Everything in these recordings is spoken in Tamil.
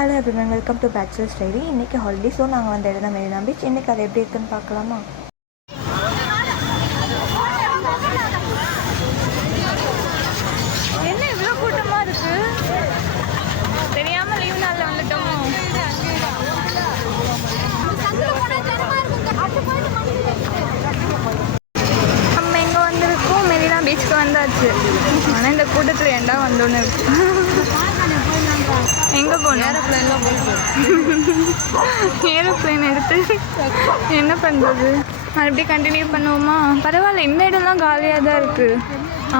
Hello everyone, welcome to bachelors diary. இன்றைக்கி ஹாலிடே, ஸோ நாங்கள் வந்த இடம் தான் மெரினா பீச். இன்றைக்கி அது எப்படி இருக்குன்னு பார்க்கலாமா? என்ன இவ்வளோ கூட்டமாக இருக்குது? தெரியாமல் லீவ் நாளில் வந்துட்டோமோ? நம்ம எங்கே வந்திருக்கோம்? மெரினா பீச்சுக்கு வந்தாச்சு. ஆனால் இந்த கூட்டத்தில் ஏண்டா வந்தோன்னு இருக்கு. எங்கே போகணும்? ஏரோப்ளைன் எடுத்து என்ன பண்ணுறது? மறுபடியும் கண்டினியூ பண்ணுவோமா? பரவாயில்ல, இந்த இடம்லாம் காலியாக தான் இருக்குது.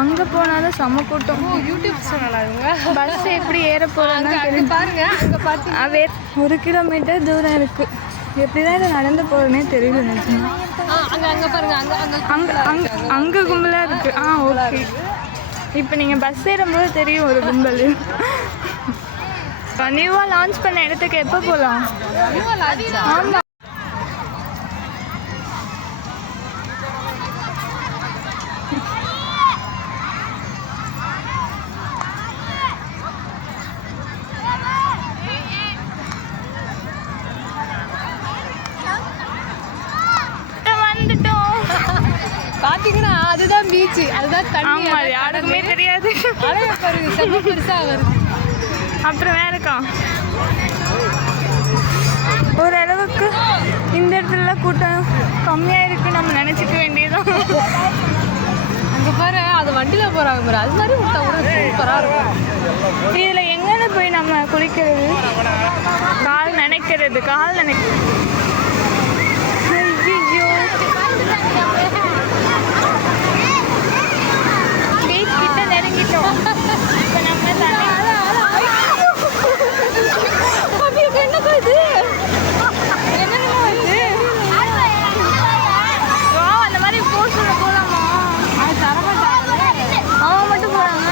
அங்கே போனால் தான் செம்ம கூட்டம். யூடியூப் சேனலாங்க. பஸ் எப்படி ஏற போகிறோன்னா பாருங்க, அங்கே பார்த்து அதே 1 கிலோமீட்டர் தூரம் இருக்குது. எப்படி தான் இதை நடந்து போகிறதுனே தெரியல. நினச்சினா அங்கே பாருங்க, அங்கே கும்பலாக இருக்குது. ஓகே. இப்போ நீங்கள் பஸ் ஏறும்போது தெரியும் ஒரு கும்பல். நியூவாக லான்ச் பண்ண இடத்துக்கு எப்போ போகலாம்? ஆமாம், வந்துட்டோம். பார்த்தீங்கன்னா அதுதான் பீச்சு, அதுதான் தண்ணி. ஆமாம், யாருக்குமே தெரியாது. அழகா பாருங்க, செம்ம பெருசாக வருது. அப்புறம் வேறக்கா ஓரளவுக்கு இந்த இடத்துல கூட்டம் கம்மியாக இருக்குது நம்ம நினச்சிக்க வேண்டியதான். அங்கே பாரு, அது வண்டியில் போகிறாங்க பாரு, அது மாதிரி விட்டா கூட சூப்பராக இருக்கும். இதில் எங்கே போய் நம்ம குளிக்கிறது? கால் நினைக்கிறது. ஐயோ, பீச் கிட்ட நெருங்கிட்டோம். இப்போ நம்ம தண்ணி அந்த மாதிரி போஸ்ட்ல போலாமா? அது தரமாட்டாங்க, அவங்க மட்டும் போறாங்க.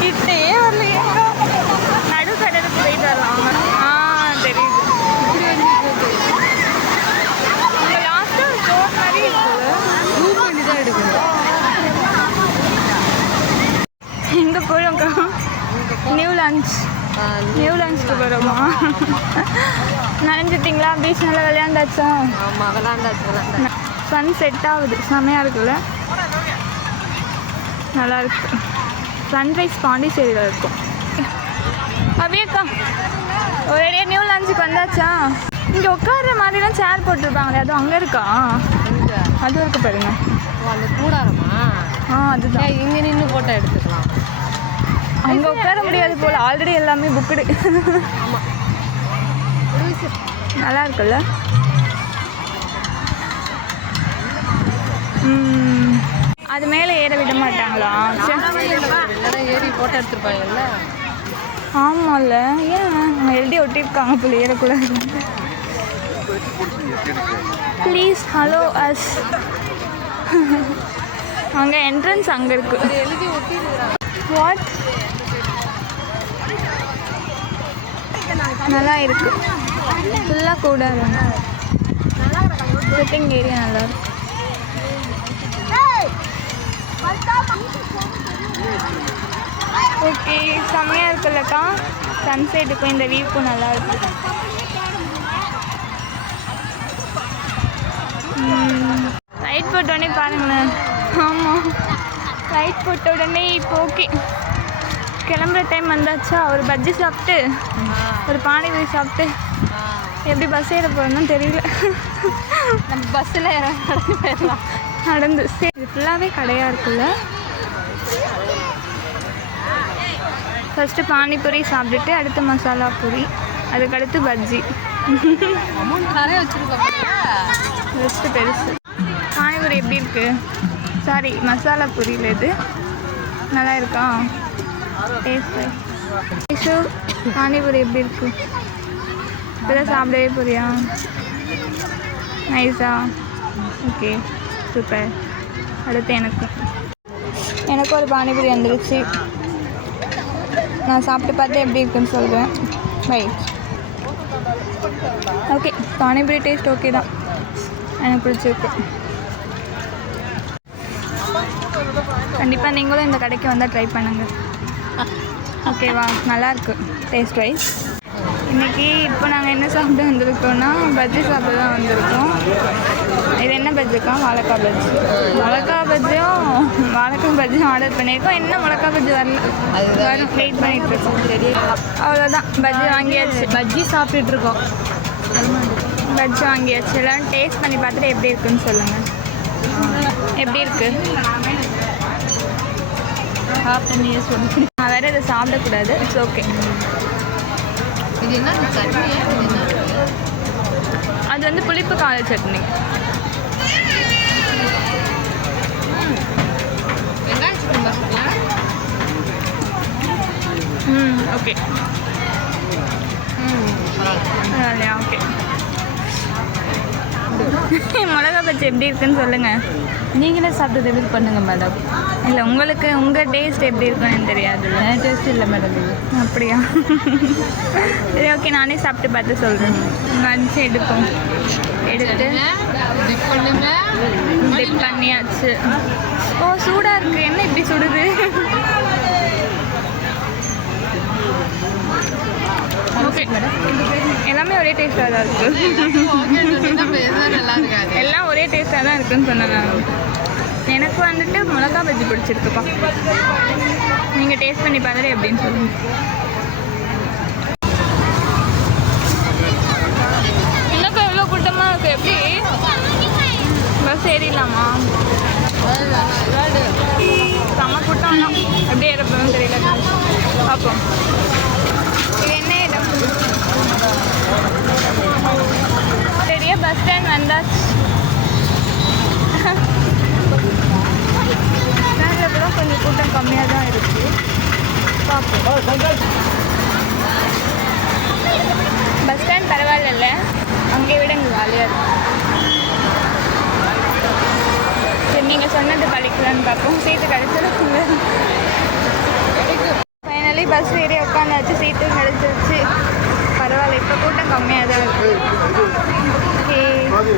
கிட்டே வரலையே. நடுக்கடலுக்கு போயிட்டு வரலாம். தெரியுது. இங்கே லாஸ்ட்டு ரோட் மாதிரி இருக்குது. ஜூம் பண்ணி தான் எடுக்கணும். எங்கே போகிறோம்க்கா? நியூ லான்ச்சுக்கு போகிறோமா? நனைஞ்சிட்டிங்களா? பீச் நல்லா விளையாண்டாச்சா? ஆமாம், விளாண்டாச்சு. சன் செட் ஆகுது, செமையாக இருக்குல்ல? நல்லா இருக்கு. சன்ரைஸ் பாண்டிச்சேரியில் இருக்கும். அப்படியேக்கா ஒரே நியூ லான்ச்சுக்கு வந்தாச்சா? இங்கே உட்கார்ற மாதிரிலாம் சேர் போட்டிருப்பாங்களே, அதுவும் அங்கே இருக்கா? அதுவும் இருக்கு பாருங்க. அந்த கூடாரமா? அதுதான். இங்கே நின்று ஃபோட்டோ எடுத்துக்கலாம். அங்கே உட்கார முடியாது போல், ஆல்ரெடி எல்லாமே புக்குடு. ஆமாம், நல்லா இருக்குல்ல? அது மேலே ஏற விட மாட்டாங்களா? ஏறி ஃபோட்டோ எடுத்துருப்பாங்கல்ல. ஆமாம்ல, ஏன் எழுதி ஒட்டியிருக்காங்க போல ஏறக்கூடாது. Please hello us. அங்கே என்ட்ரன்ஸ் அங்கே இருக்கு. எழுதி ஒட்டிருக்கிறாங்க. வாட்? நல்லா இருக்கு. ஃபுல்லாக கூட சிட்டிங் ஏரியா நல்லா இருக்கு. ஓகே, செம்மையாக இருக்குல்லக்கா. சன்செட்டுக்கும் இந்த வியூக்கும் நல்லா இருக்கு. லைட் போட்ட உடனே பாருங்களேன். ஆமாம், லைட் போட்ட உடனே இப்போ ஓகே. கிளம்புற டைம் வந்தாச்சா? ஒரு பஜ்ஜி சாப்பிட்டு ஒரு பானிபூரி சாப்பிட்டு எப்படி பஸ் ஏற போகிறோன்னு தெரியல. நம்ம பஸ்ஸில் நடந்து போயிடலாம். நடந்து சரி. ஃபுல்லாகவே கடையாக இருக்குல்ல? ஃபஸ்ட்டு பானிபூரி சாப்பிட்டுட்டு அடுத்து மசாலா பூரி, அதுக்கடுத்து பஜ்ஜி. அமௌண்ட் நிறைய வச்சுருக்கோம். ஃபஸ்ட்டு பெருசு. பானிபூரி எப்படி இருக்குது? சாரி, மசாலா பூரியில் இது நல்லா இருக்கா? டேஸ்ட்டு பானிபூரி எப்படி இருக்கு? இப்போதான் சாப்பிடவே போறியா? நைஸா? Okay, super. அடுத்து எனக்கு ஒரு பானிபூரி வந்துருச்சு. நான் சாப்பிட்டு பார்த்து எப்படி இருக்குன்னு சொல்கிறேன். Right, okay. Panipuri taste okay தான், எனக்கு பிடிச்சிருக்கு. கண்டிப்பாக நீங்களும் இந்த கடைக்கு வந்தால் ட்ரை பண்ணுங்கள். ஓகேவா? நல்லாயிருக்கு டேஸ்ட் வைஸ். இன்றைக்கி இப்போ நாங்கள் என்ன சாப்பிட வந்திருக்கோம்னா பஜ்ஜி சாப்பிட தான் வந்திருக்கோம். இது என்ன பஜ்ஜிக்கா? வாழைக்காய் பஜ்ஜி. மிளகாய் பஜ்ஜியும் வாழைக்காய் பஜ்ஜியும் ஆர்டர் பண்ணியிருக்கோம். இன்னும் மிளகாய் பஜ்ஜி வரும் வெயிட் பண்ணிகிட்டு இருக்கோம். அவ்வளோதான், பஜ்ஜி வாங்கியாச்சு. பஜ்ஜி சாப்பிட்டுட்டு இருக்கோம். பஜ்ஜி வாங்கியாச்சு. எல்லாம் டேஸ்ட் பண்ணி பார்த்துட்டு எப்படி இருக்குன்னு சொல்லுங்கள். எப்படி இருக்குது? சாப்பிட்டு சொல்லி நான் வேறு இதை சாப்பிடக்கூடாது. It's okay. இது என்ன சட்னி? அது வந்து புளிப்பு கார சட்னி. ஓகே. பரவாயில்லையா? ஓகே. மிளகா பஜ்ஜி எப்படி இருக்குன்னு சொல்லுங்கள். நீங்களே சாப்பிட்டு ரிவ்யூ பண்ணுங்கள் மேடம். இல்லை, உங்களுக்கு உங்கள் டேஸ்ட் எப்படி இருக்குன்னு தெரியாது. டேஸ்ட் இல்லை மேடம் இது. அப்படியா? சரி, ஓகே, நானே சாப்பிட்டு பார்த்து சொல்கிறேன். லஞ்ச் எடுப்போம். எடுத்து டிப் பண்ணியாச்சு. ஓ, சூடாக இருக்குது. என்ன இப்படி சுடுது? ஓகே மேடம், எல்லாமே ஒரே டேஸ்ட்டாக தான் இருக்குது. எல்லாம் ஒரே டேஸ்ட்டாக தான் இருக்குதுன்னு சொன்னாங்க. எனக்கு வந்துட்டு மிளகா பஜ்ஜி பிடிச்சிருக்குப்பா. நீங்கள் டேஸ்ட் பண்ணி பார்த்துட்டு எப்படின்னு சொல்லுங்கள். என்னக்கா எவ்வளோ கூட்டமாக இருக்குது? எப்படி பஸ் ஏறிடலாமா? செம்ம கூட்டம். எப்படி ஏறப்போன்னு தெரியல. பார்ப்போம். இது என்ன இடம்? பெரிய பஸ் ஸ்டாண்ட் வந்தாச்சு. ஸ்டாண்டில் கூட கொஞ்சம் கூட்டம் கம்மியாக தான் இருக்குது. பார்ப்போம். பஸ் ஸ்டாண்ட் பரவாயில்ல, அங்கே விட இங்கே ஜாலியாக இருக்குது. சரி, நீங்கள் சொன்னது பழிக்கலான்னு பார்ப்போம். சீட்டு கிடச்சிருக்குங்க. ஃபைனலி பஸ் ஏறி உட்காந்தாச்சு. சீட்டு கிடச்சிருச்சு. பரவாயில்ல, இப்போ கூட்டம் கம்மியாக தான் இருக்குது. ஓகே,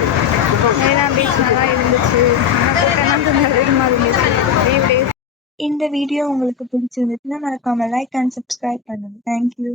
மெரினா பீச் நல்லா இருந்துச்சு. ஆனால் கூட்டம்லாம் கொஞ்சம் அதிகமாக இருந்துச்சு. இந்த வீடியோ உங்களுக்கு பிடிச்சிருந்துச்சுன்னா மறக்காம லைக் அண்ட் சப்ஸ்கிரைப் பண்ணுங்க. தேங்க்யூ.